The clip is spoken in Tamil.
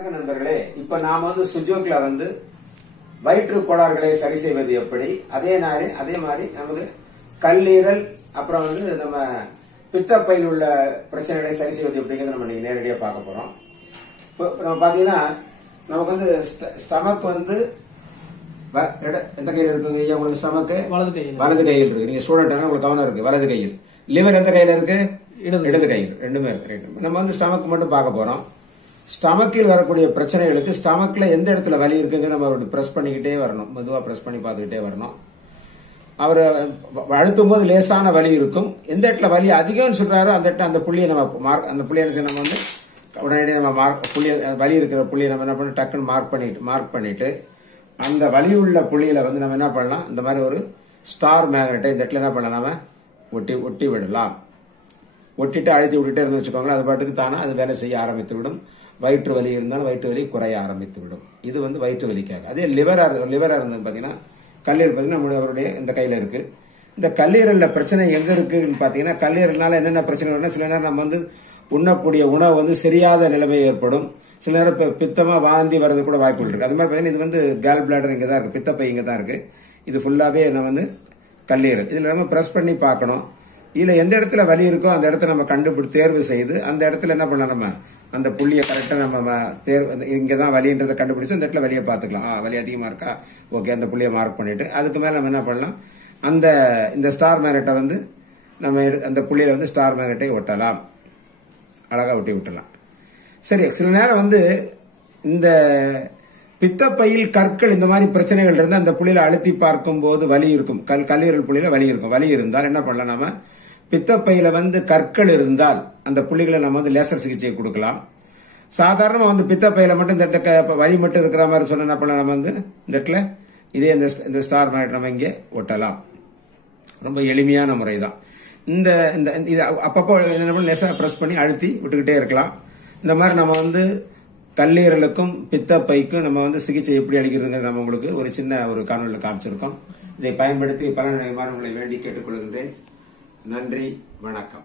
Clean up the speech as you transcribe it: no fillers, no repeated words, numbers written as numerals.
வணக்கம் நண்பர்களே, இப்ப நாம சுஜோக்ல வயிற்று கோளாறுகளை சரி செய்வது எப்படி, அதே மாதிரி நமக்கு கல்லீரல் அப்புறம் நம்ம பித்தப்பையில் உள்ள பிரச்சனைகளை சரி செய்வது எப்படிங்கிறது நம்ம நேரடியா பார்க்க போறோம். நம்ம பாத்தீங்கன்னா நமக்கு ஸ்டமக் எந்த கையில இருக்குங்க ஐயா? உங்களுக்கு ஸ்டமக் வலது கையில் இருக்கு. நீங்க ஸ்டூடெண்ட் உங்களுக்கு கவனம் இருக்கு. வலது கையில். லிவர் எந்த கையில இருக்கு? இடது கையில். ரெண்டுமே இருக்கு. நம்ம ஸ்டமக் மட்டும் பார்க்க போறோம். ஸ்டமக்கில் வரக்கூடிய பிரச்சனைகளுக்கு ஸ்டமக்ல எந்த இடத்துல வலி இருக்குங்க நம்ம பிரஸ் பண்ணிக்கிட்டே வரணும். மெதுவா பிரஸ் பண்ணி பார்த்துக்கிட்டே வரணும். அவர் அழுத்தும் போது லேசான வலி இருக்கும். எந்த இடத்துல வலி அதிகம்னு சொல்றாரோ அந்த இடத்துல அந்த புள்ளியை நம்ம புள்ளியை நம்ம உடனடியாக நம்ம புள்ளிய வலி இருக்கிற புள்ளியை நம்ம என்ன பண்ண டக்குன்னு மார்க் பண்ணிட்டு அந்த வலி உள்ள புள்ளியில நம்ம என்ன பண்ணலாம், இந்த மாதிரி ஒரு ஸ்டார் மேக்னெட்டை இந்த இடத்துல என்ன பண்ணலாம், நம்ம ஒட்டி விடலாம். ஒட்டிட்டு அழுத்தி விட்டுட்டே இருந்து வச்சுக்கோங்களேன், அது பாட்டுக்கு தானே அது வேலை செய்ய ஆரம்பித்து விடும். வயிற்று வலி இருந்தாலும் வயிற்று வலி குறைய ஆரம்பித்து விடும். இது வயிற்று வலிக்காக. அதே லிவரா இருந்தது பாத்தீங்கன்னா, கல்லீரல் பாத்தீங்கன்னா அவருடைய இந்த கையில இருக்கு. இந்த கல்லீரல்ல பிரச்சனை எங்க இருக்குன்னு பாத்தீங்கன்னா, கல்லீரல்னால என்னென்ன பிரச்சனை வரும்னா, சில நேரம் நம்ம உண்ணக்கூடிய உணவு சரியாத நிலைமை ஏற்படும். சில நேரம் பித்தமா வாந்தி வர்றது கூட வாய்ப்புகள் இருக்கு. அது மாதிரி பாத்தீங்கன்னா இது கேல் பிளாடர் இங்க தான் இருக்கு, பித்தப்பை இங்க தான் இருக்கு. இது ஃபுல்லாவே நம்ம கல்லீரல். இதுல நம்ம பிரஸ் பண்ணி பார்க்கணும். இதுல எந்த இடத்துல வலி இருக்கோ அந்த இடத்துல நம்ம தேர்வு செய்து அந்த இடத்துல என்ன பண்ணலாம், நம்ம அந்த புள்ளியை கரெக்டா நம்ம இங்கதான் வலின்றதை கண்டுபிடிச்சு அந்த இடத்துல வலியை பார்த்துக்கலாம். வலி அதிகமா இருக்கா, ஓகே, அந்த புள்ளியை மார்க் பண்ணிட்டு அதுக்கு மேல நம்ம என்ன பண்ணலாம், இந்த ஸ்டார் மேக்னெட்டை நம்ம அந்த புள்ளியில ஸ்டார் மேக்னெட்டை ஒட்டலாம். அழகா ஒட்டி விட்டலாம். சரி, சில நேரம் இந்த பித்தப்பையில் கற்கள் இந்த மாதிரி பிரச்சனைகள் இருந்து அந்த புள்ளியில அழுத்தி பார்க்கும் போது வலி இருக்கும். கல்லீரல் புள்ளியில வலி இருக்கும். வலி இருந்தால் என்ன பண்ணலாம், நம்ம பித்தப்பையில கற்கள் இருந்தால் அந்த புள்ளிகளை நம்ம லேசர் சிகிச்சை கொடுக்கலாம். சாதாரணமா பித்தப்பையில மட்டும் இந்த வலி மட்டும் இருக்கிற மாதிரி சொன்னா என்ன பண்ணலாம், நம்ம இந்த இடத்துல இதே இந்த ஸ்டார் மேக்னெட் நம்ம இங்கே ஒட்டலாம். ரொம்ப எளிமையான முறை தான். இது அப்பப்போ என்ன லேசா பிரஸ் பண்ணி அழுத்தி விட்டுக்கிட்டே இருக்கலாம். இந்த மாதிரி நம்ம கல்லீரலுக்கும் பித்தப்பைக்கும் நம்ம சிகிச்சை எப்படி அளிக்கிறதுங்க நம்ம உங்களுக்கு ஒரு சின்ன ஒரு காணொலியில் காமிச்சிருக்கோம். இதை பயன்படுத்தி பலனை உங்களை வேண்டி கேட்டுக்கொள்கின்றேன். நன்றி, வணக்கம்.